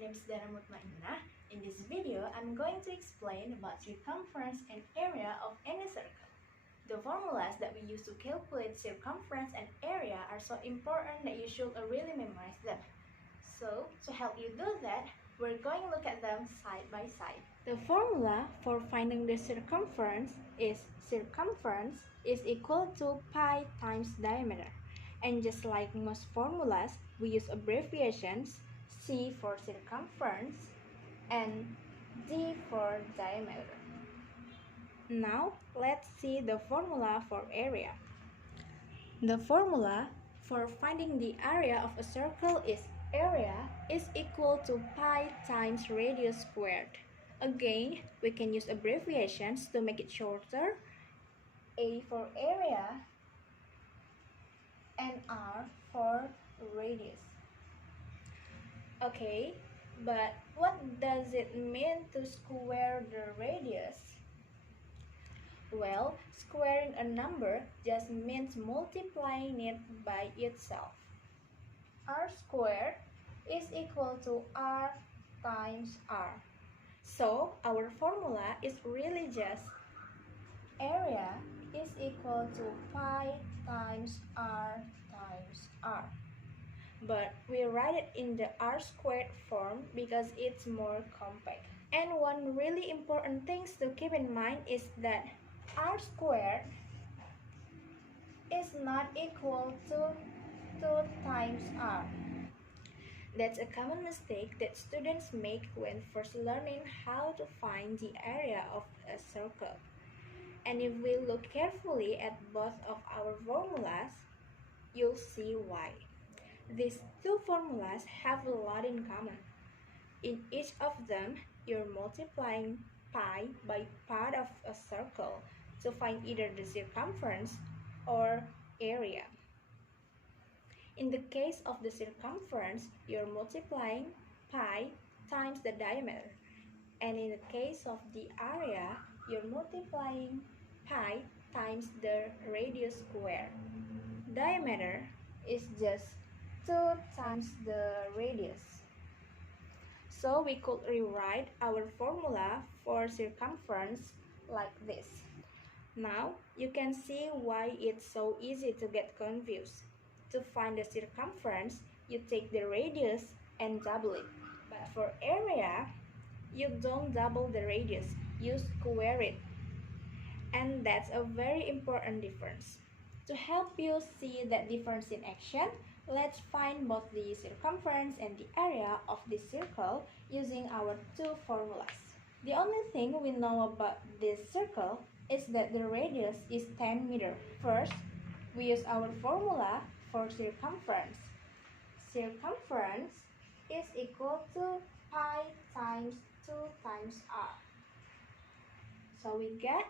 name is Dara Muthmainnah. In this video, I'm going to explain about circumference and area of any circle. The formulas that we use to calculate circumference and area are so important that you should really memorize them. So, to help you do that, we're going to look at them side by side. The formula for finding the circumference is equal to pi times diameter. And just like most formulas, we use abbreviations C for circumference and D for diameter. Now, let's see the formula for area. The formula for finding the area of a circle is area is equal to pi times radius squared. Again, we can use abbreviations to make it shorter. A for area and R for radius. Okay, but what does it mean to square the radius? Well, squaring a number just means multiplying it by itself. R squared is equal to R times R. So, our formula is really just area is equal to pi times R times R. But we write it in the R squared form because it's more compact. And one really important thing to keep in mind is that R squared is not equal to 2 times R. That's a common mistake that students make when first learning how to find the area of a circle. And if we look carefully at both of our formulas, you'll see why. These two formulas have a lot in common. In each of them, you're multiplying pi by part of a circle to find either the circumference or area. In the case of the circumference, you're multiplying pi times the diameter. And in the case of the area, you're multiplying pi times the radius squared. Diameter is just 2 times the radius. So we could rewrite our formula for circumference like this. Now you can see why it's so easy to get confused. To find the circumference, you take the radius and double it. But for area, you don't double the radius, you square it. And that's a very important difference. To help you see that difference in action, let's find both the circumference and the area of this circle using our two formulas. The only thing we know about this circle is that the radius is 10 meters. First, we use our formula for circumference. Circumference is equal to pi times 2 times R. So we get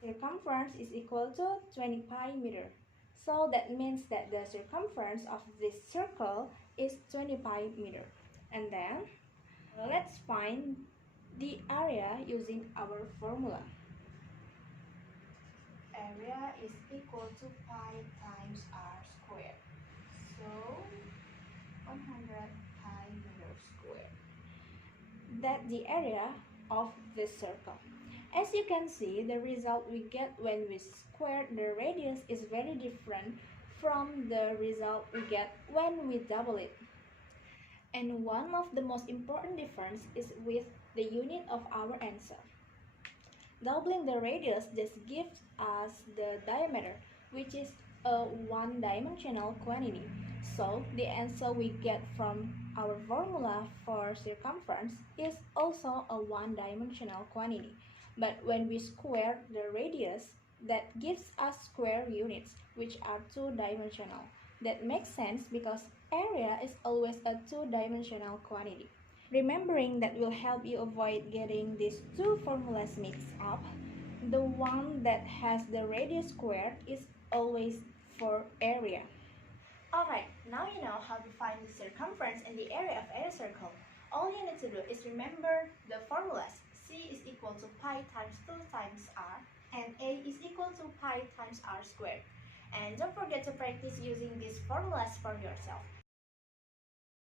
circumference is equal to 20 pi meter. So that means that the circumference of this circle is 20 pi meter. And then, let's find the area using our formula. Area is equal to pi times R squared. So, 100 pi meter squared. That's the area of this circle. As you can see, the result we get when we square the radius is very different from the result we get when we double it. And one of the most important difference is with the unit of our answer. Doubling the radius just gives us the diameter, which is a one-dimensional quantity. So the answer we get from our formula for circumference is also a one-dimensional quantity. But when we square the radius, that gives us square units, which are two-dimensional. That makes sense because area is always a two-dimensional quantity. Remembering that will help you avoid getting these two formulas mixed up. The one that has the radius squared is always for area. Alright, now you know how to find the circumference and the area of any circle. All you need to do is remember the formulas. C is equal to pi times 2 times R and A is equal to pi times R squared. And don't forget to practice using these formulas for yourself.